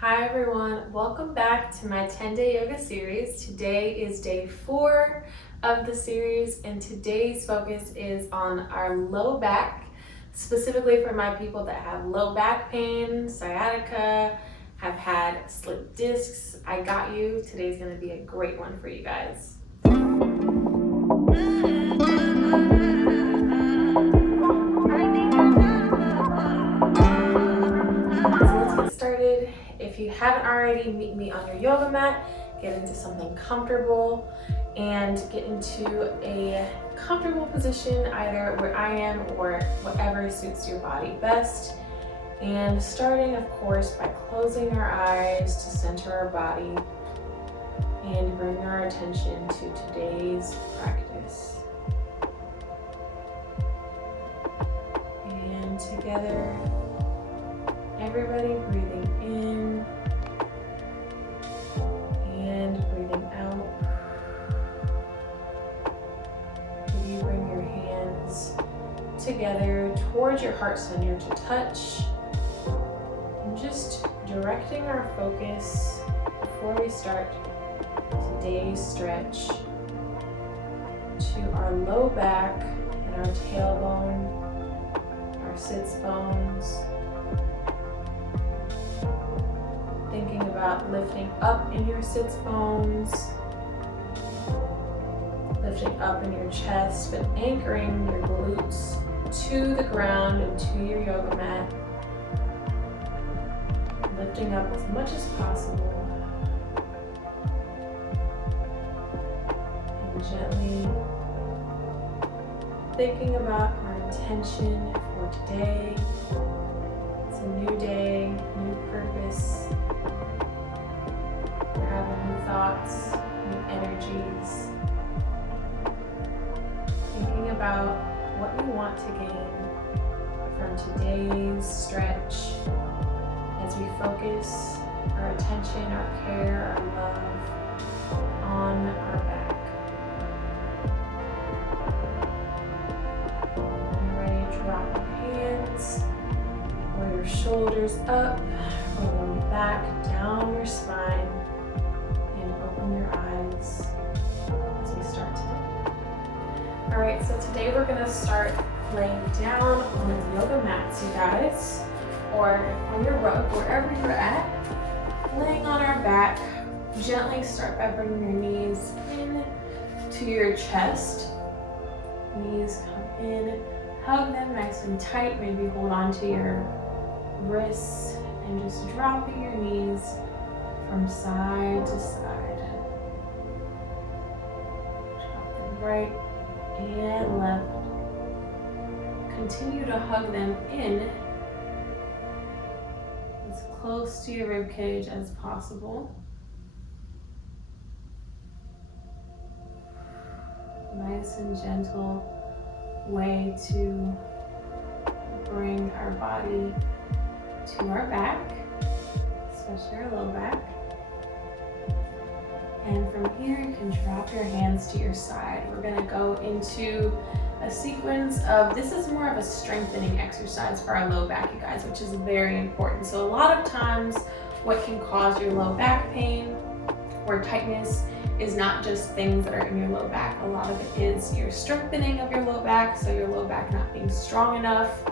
Hi everyone, welcome back to my 10-day yoga series. Today is day 4 of the series and today's focus is on our low back, specifically for my people that have low back pain, sciatica, have had slipped discs. I got you. Today's going to be a great one for you guys. Started. If you haven't already, meet me on your yoga mat, get into something comfortable and get into a comfortable position either where I am or whatever suits your body best. And starting of course by closing our eyes to center our body and bring our attention to today's practice. And together, everybody breathing in and breathing out. Maybe you bring your hands together towards your heart center to touch. And just directing our focus before we start today's stretch to our low back and our tailbone, our sits bones. Thinking about lifting up in your sits bones, lifting up in your chest, but anchoring your glutes to the ground and to your yoga mat. Lifting up as much as possible. And gently thinking about our intention for today. It's a new day, new purpose. We're having new thoughts, new energies. Thinking about what you want to gain from today's stretch as we focus our attention, our care, our love on our back. When you're ready, drop your hands, roll your shoulders up, roll them back down your spine, and open your eyes as we start today. All right, so today we're gonna start laying down on the yoga mats, you guys, or on your rug, wherever you're at. Laying on our back, gently start by bringing your knees in to your chest. Knees come in, hug them nice and tight, maybe hold on to your wrists and just dropping your knees from side to side. Drop them right and left. Continue to hug them in as close to your rib cage as possible. Nice and gentle way to bring our body to our back, especially our low back. And from here, you can drop your hands to your side. We're gonna go into a sequence of, this is more of a strengthening exercise for our low back, you guys, which is very important. So a lot of times, what can cause your low back pain or tightness is not just things that are in your low back. A lot of it is your strengthening of your low back, so your low back not being strong enough.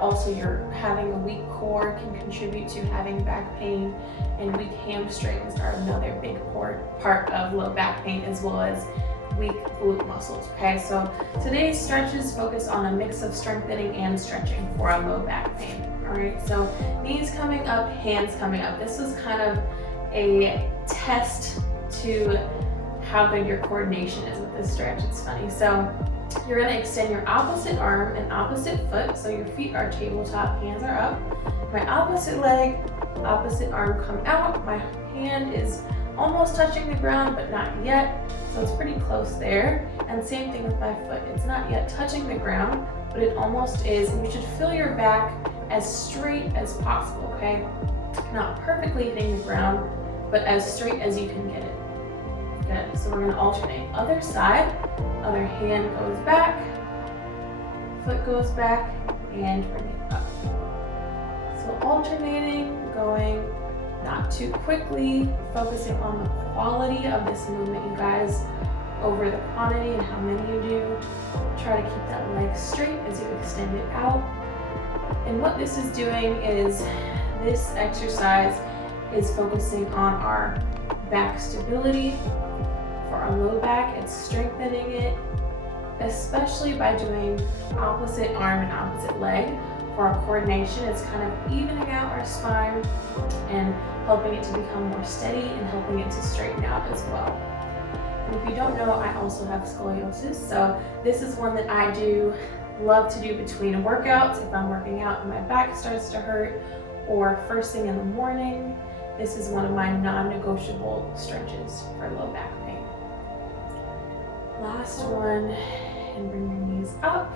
Also, you're having a weak core can contribute to having back pain, and weak hamstrings are another big part of low back pain, as well as weak glute muscles. Okay, so today's stretches focus on a mix of strengthening and stretching for our low back pain. All right, so knees coming up, hands coming up. This is kind of a test to how good your coordination is with this stretch. It's funny. So you're going to extend your opposite arm and opposite foot. So your feet are tabletop, hands are up. My opposite leg, opposite arm come out. My hand is almost touching the ground, but not yet. So it's pretty close there. And same thing with my foot. It's not yet touching the ground, but it almost is. And you should feel your back as straight as possible, okay? Not perfectly hitting the ground, but as straight as you can get it. Good, so we're gonna alternate. Other side, other hand goes back, foot goes back, and bring it up. So alternating, going not too quickly, focusing on the quality of this movement, you guys, over the quantity and how many you do. Try to keep that leg straight as you extend it out. And what this is doing is, this exercise is focusing on our back stability. For our low back, it's strengthening it, especially by doing opposite arm and opposite leg. For our coordination, it's kind of evening out our spine and helping it to become more steady and helping it to straighten out as well. And if you don't know, I also have scoliosis, so this is one that I do love to do between workouts. If I'm working out and my back starts to hurt, or first thing in the morning, this is one of my non-negotiable stretches for low back pain. Last one, and bring your knees up,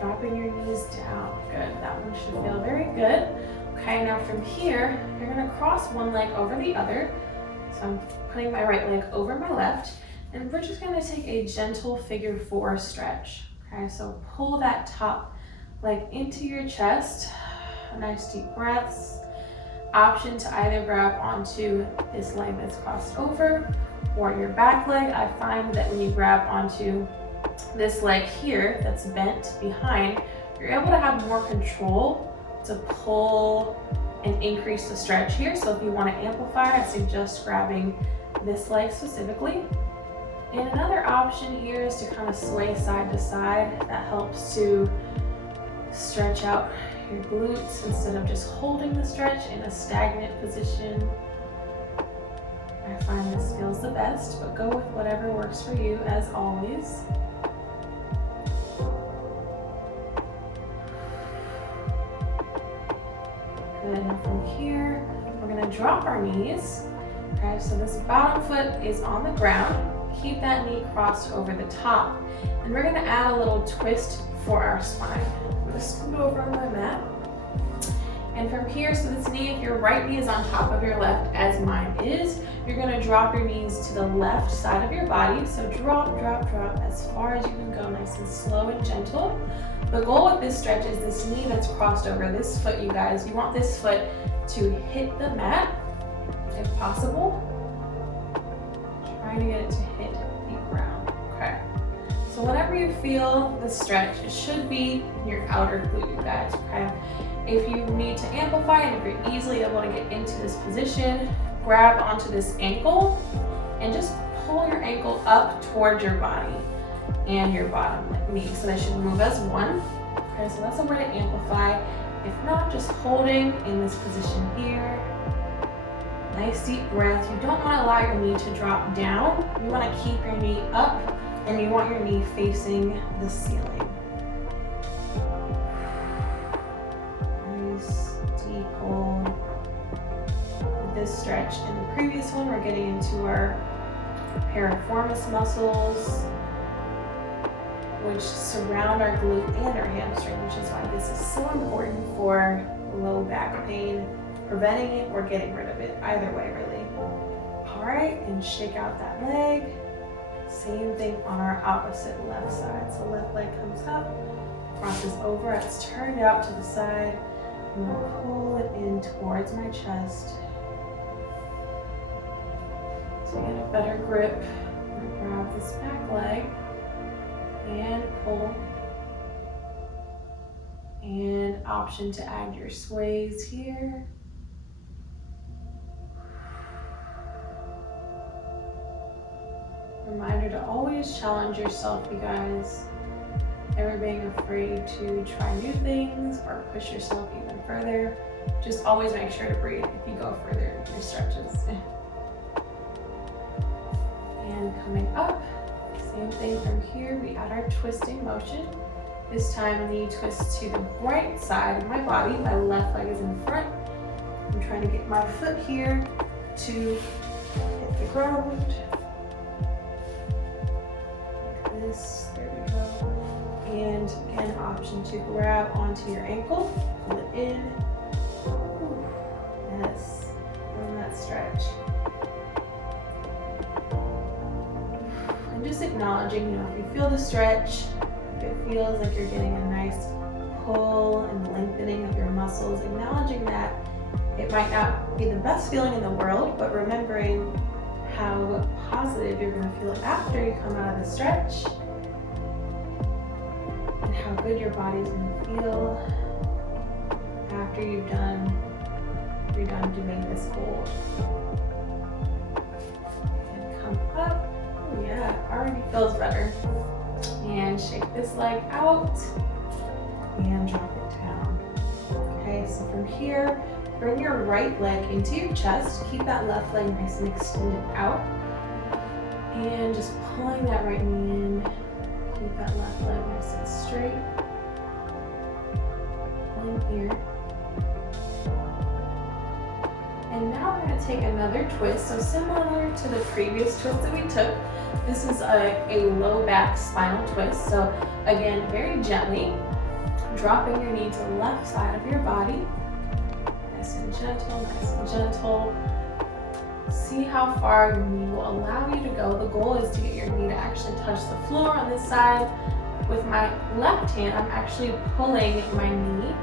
dropping your knees down. Good, that one should feel very good. Okay, now from here, you're gonna cross one leg over the other. So I'm putting my right leg over my left, and we're just gonna take a gentle figure 4 stretch. Okay, so pull that top leg into your chest, nice deep breaths. Option to either grab onto this leg that's crossed over or your back leg. I find that when you grab onto this leg here that's bent behind, you're able to have more control to pull and increase the stretch here. So if you want to amplify, I suggest grabbing this leg specifically. And another option here is to kind of sway side to side. That helps to stretch out your glutes instead of just holding the stretch in a stagnant position. I find this feels the best, but go with whatever works for you as always. Good, now from here, we're gonna drop our knees. Okay, so this bottom foot is on the ground. Keep that knee crossed over the top. And we're gonna add a little twist for our spine. I'm gonna scoot over on my mat. And from here, so this knee, if your right knee is on top of your left, as mine is, you're gonna drop your knees to the left side of your body. So drop, drop, drop as far as you can go, nice and slow and gentle. The goal with this stretch is this knee that's crossed over, this foot, you guys, you want this foot to hit the mat, if possible. Trying to get it to hit the ground, okay? So whenever you feel the stretch, it should be your outer glute, you guys, okay? If you need to amplify and if you're easily able to get into this position, grab onto this ankle and just pull your ankle up towards your body and your bottom knee. So they should move as one. Okay, so that's a way to amplify. If not, just holding in this position here. Nice deep breath. You don't want to allow your knee to drop down. You want to keep your knee up and you want your knee facing the ceiling. Nice deep hold. With this stretch in the previous one, we're getting into our piriformis muscles, which surround our glute and our hamstring, which is why this is so important for low back pain, preventing it or getting rid of it, either way really. All right, and shake out that leg. Same thing on our opposite left side. So left leg comes up, crosses over, it's turned out to the side. I'm gonna pull it in towards my chest. To get a better grip, I'm gonna grab this back leg and pull. And option to add your sways here. Reminder to always challenge yourself, you guys. Never being afraid to try new things or push yourself even further. Just always make sure to breathe if you go further in your stretches. And coming up, same thing from here, we add our twisting motion. This time knee twists to the right side of my body. My left leg is in front. I'm trying to get my foot here to hit the ground. Like this, there we go. And again, option to grab onto your ankle, pull it in. Ooh, yes, on that stretch. And just acknowledging, if you feel the stretch, if it feels like you're getting a nice pull and lengthening of your muscles, acknowledging that it It might not be the best feeling in the world, but remembering how positive you're going to feel after you come out of the stretch and how good your body's going to feel after you're done doing this hold. And come up. Oh yeah, already feels better. And shake this leg out and drop it down. Okay, so from here, bring your right leg into your chest. Keep that left leg nice and extended out. And just pulling that right knee in. Keep that left leg nice and straight. Pulling here. And now we're going to take another twist. So similar to the previous twist that we took, this is a low back spinal twist. So again, very gently, dropping your knee to the left side of your body. Nice and gentle, nice and gentle. See how far your knee will allow you to go. The goal is to get your knee to actually touch the floor on this side. With my left hand, I'm actually pulling my knee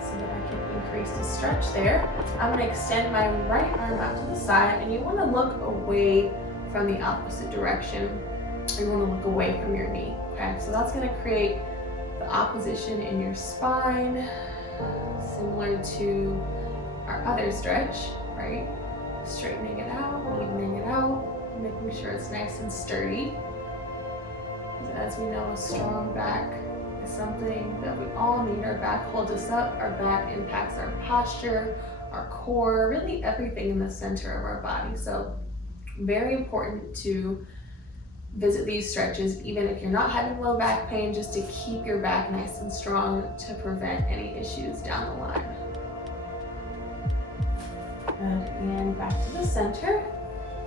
so that I can increase the stretch there. I'm going to extend my right arm out to the side, and you want to look away from the opposite direction. You want to look away from your knee. Okay, so that's going to create the opposition in your spine, similar to our other stretch, right? Straightening it out, evening it out, making sure it's nice and sturdy. As we know, a strong back is something that we all need. Our back holds us up. Our back impacts our posture, our core, really everything in the center of our body. So very important to visit these stretches, even if you're not having low back pain, just to keep your back nice and strong to prevent any issues down the line. Good, and back to the center,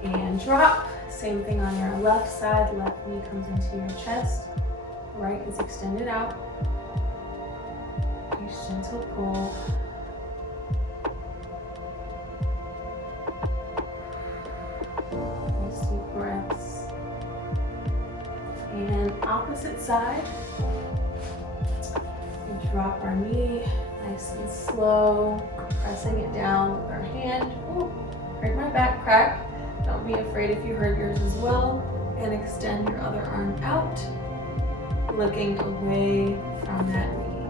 and drop. Same thing on your left side, left knee comes into your chest, right is extended out. Nice gentle pull. Nice deep breaths. And opposite side, we drop our knee, nice and slow, pressing it down with our hand. Ooh, heard my back crack. Don't be afraid if you heard yours as well. And extend your other arm out, looking away from that knee.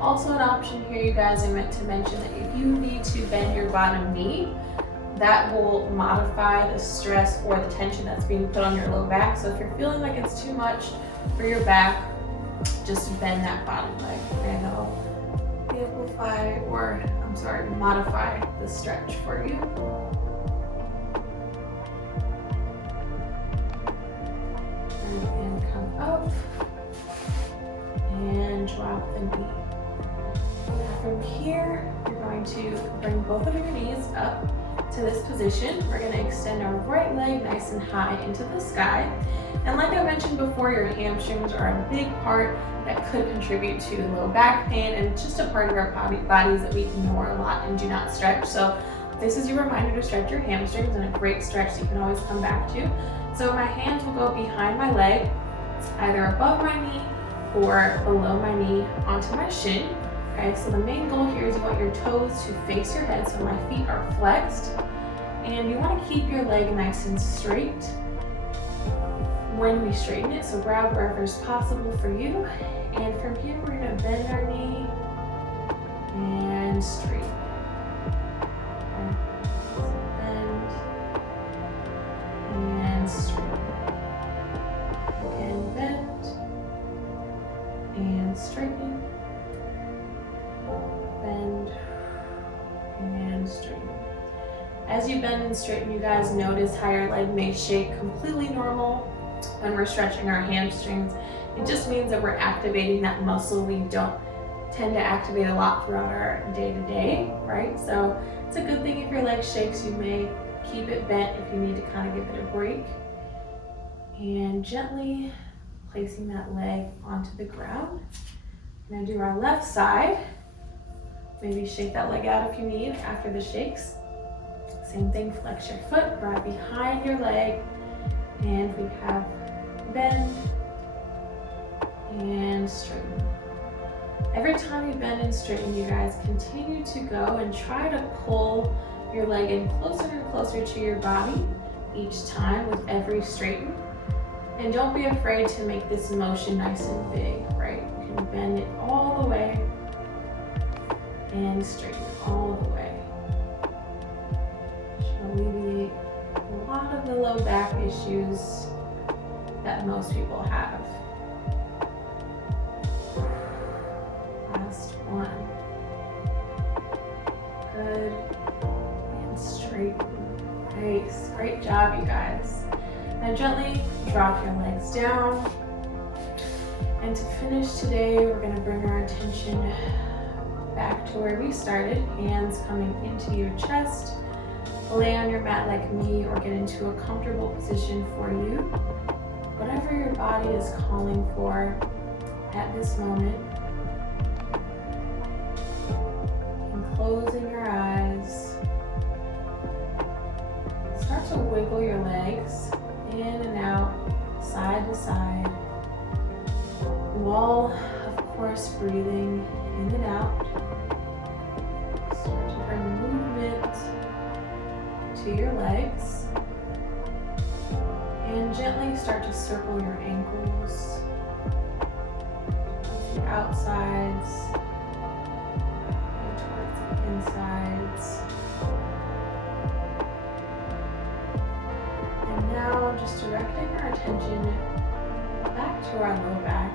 Also an option here, you guys, I meant to mention that if you need to bend your bottom knee, that will modify the stress or the tension that's being put on your low back. So if you're feeling like it's too much for your back, just bend that bottom leg and it'll modify the stretch for you. And come up and drop the knee. Now from here, you're going to bring both of your knees up to this position. We're going to extend our right leg nice and high into the sky. And like I mentioned before, your hamstrings are a big part that could contribute to low back pain, and it's just a part of our bodies that we ignore a lot and do not stretch. So this is your reminder to stretch your hamstrings, and a great stretch you can always come back to. So my hands will go behind my leg, either above my knee or below my knee onto my shin. Okay, so the main goal here is you want your toes to face your head, so my feet are flexed. And you want to keep your leg nice and straight when we straighten it, so grab wherever's possible for you. And from here, we're going to bend our knee and straighten. Bend and straighten. Again, bend and straighten. Bend and straighten. As you bend and straighten, you guys notice how your leg may shake. Completely normal when we're stretching our hamstrings. It just means that we're activating that muscle we don't tend to activate a lot throughout our day-to-day, right? So it's a good thing if your leg shakes. You may keep it bent if you need to kind of give it a break. And gently placing that leg onto the ground. We're going to do our left side. Maybe shake that leg out if you need after the shakes. Same thing, flex your foot right behind your leg, and we have bend and straighten. Every time you bend and straighten, you guys continue to go and try to pull your leg in closer and closer to your body each time with every straighten. And don't be afraid to make this motion nice and big, right? You can bend it all the way and straighten it all the way. Should alleviate a lot of the low back issues that most people have. Last one. Good. And straighten. Nice. Great job, you guys. Now gently drop your legs down. And to finish today, we're going to bring our attention back to where we started. Hands coming into your chest. Lay on your mat like me or get into a comfortable position for you. Whatever your body is calling for at this moment. And closing your eyes. Start to wiggle your legs in and out, side to side. While, of course, breathing in and out. Start to bring movement to your legs. And gently start to circle your ankles, the outsides, and towards the insides. And now just directing our attention back to our low back,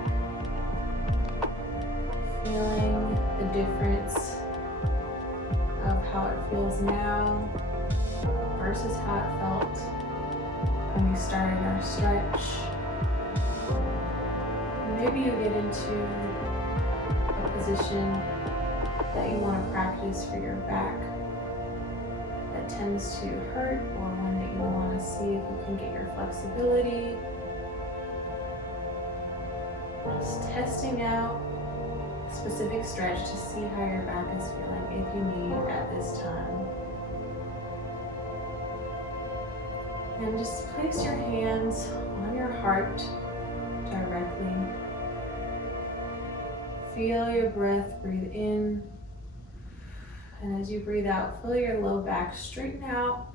feeling the difference of how it feels now versus how it felt when we started our stretch. Maybe you get into a position that you want to practice for your back that tends to hurt, or one that you want to see if you can get your flexibility. Just testing out a specific stretch to see how your back is feeling if you need at this time. And just place your hands on your heart directly. Feel your breath, breathe in. And as you breathe out, feel your low back straighten out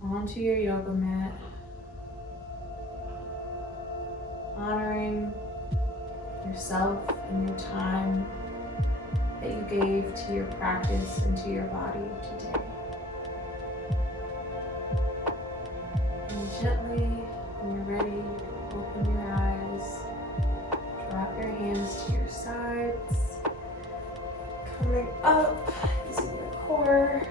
onto your yoga mat. Honoring yourself and your time that you gave to your practice and to your body today. And gently, when you're ready, open your eyes, drop your hands to your sides, coming up, using your core.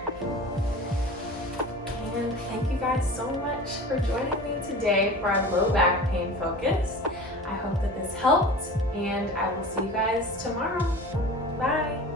And thank you guys so much for joining me today for our low back pain focus. I hope that this helped, and I will see you guys tomorrow. Bye.